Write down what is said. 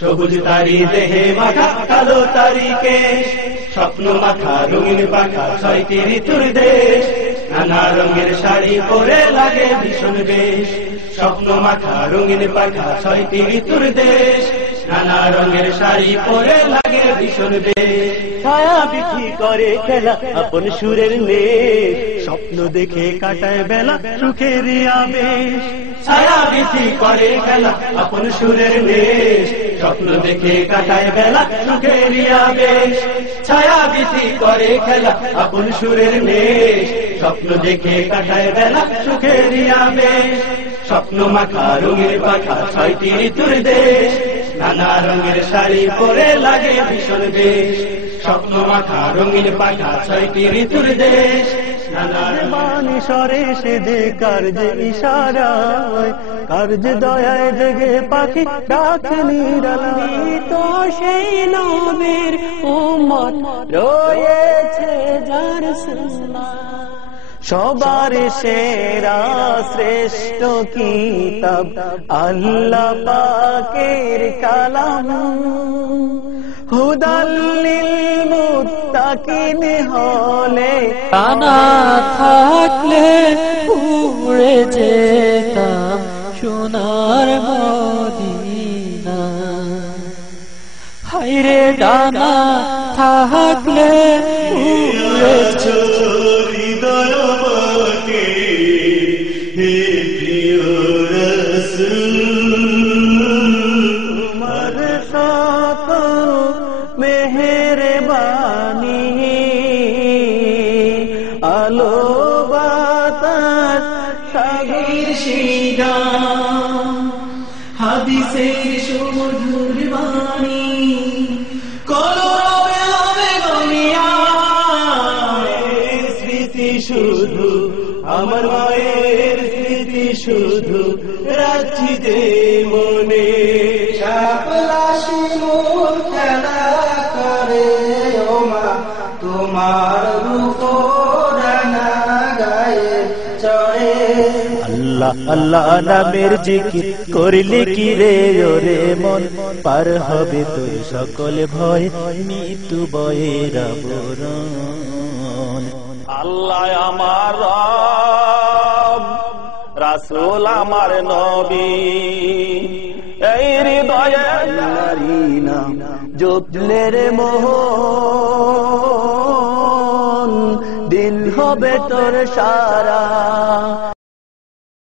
সবুজ তারি দেহে মাখা কালো তারি কেশ, স্বপ্ন মাথা রঙিন পাখা ছয়টি ঋতুর দেশ, নানা রঙের শাড়ি পরে লাগে ভীষণ বেশ। স্বপ্ন মাথা রঙিন পাখা ছয়টি ঋতুর দেশ, নানা রঙের শাড়ি পরে লাগে ভীষণ বেশ। ছায়া বিধি করে খেলা আপন সুরের নেশ, স্বপ্ন দেখে কাটায় বেলা সুখের আবেশ। ছায়া বিধি করে খেলা আপন সুরের নেশ, স্বপ্ন দেখে কাটায় বেলা সুখের আবেশ। ছায়া বিধি করে খেলা আপন সুরের নেশ, স্বপ্ন দেখে কাটায় বেলা সুখের আবেশ। স্বপ্ন মাখা রঙের পাখা ছয়টি ঋতুর দেশ, নানা রঙের শাড়ি পরে লাগে ভীষণ বেশ। স্বপ্ন মাখা রঙিন পাখা ছয়টি ঋতুর দেশ, নানা বাণী সরে সে যে কার্য ইশারায়, কার্য দয়ায় জেগে পাখি ডাক নিরালায়। তো সেই নবীর উম্মত রয়েছে যার সুন্নাহ, সবার সেরা শ্রেষ্ঠ কিতাব আল্লাহ পাকের কালাম। হুদাল্লিল মুত্তাকিন হলে জানা থাকলে উড়ে যেতাম সোনার মদিনা। হায়রে ডানা থাকলে উড়ে তোমার সকল মেহেরবানি, আলো বাতাস সাগর শিরা, হাদিসের সুমধুর বাণী কলরবে হবে গনিয়া। স্মৃতি শুধু আমার মায়ের স্মৃতি শুধু রাখছি যে মনে। শাপলা শিমুল খেলা করে ও মা, তোমার রূপ ডানা গায়ে চড়ে। আল্লাহ আল্লাহ নামের জিকির করলে কি রে ওরে মন, পার হবে তোর সকল ভয় মৃত্যু বয়ের আবরণ। আল্লাহ আমার রব, রাসূল আমার নবী, এই হৃদয়ে নারী নাম জপলে রে মোহন, দিন হবে তোর সারা।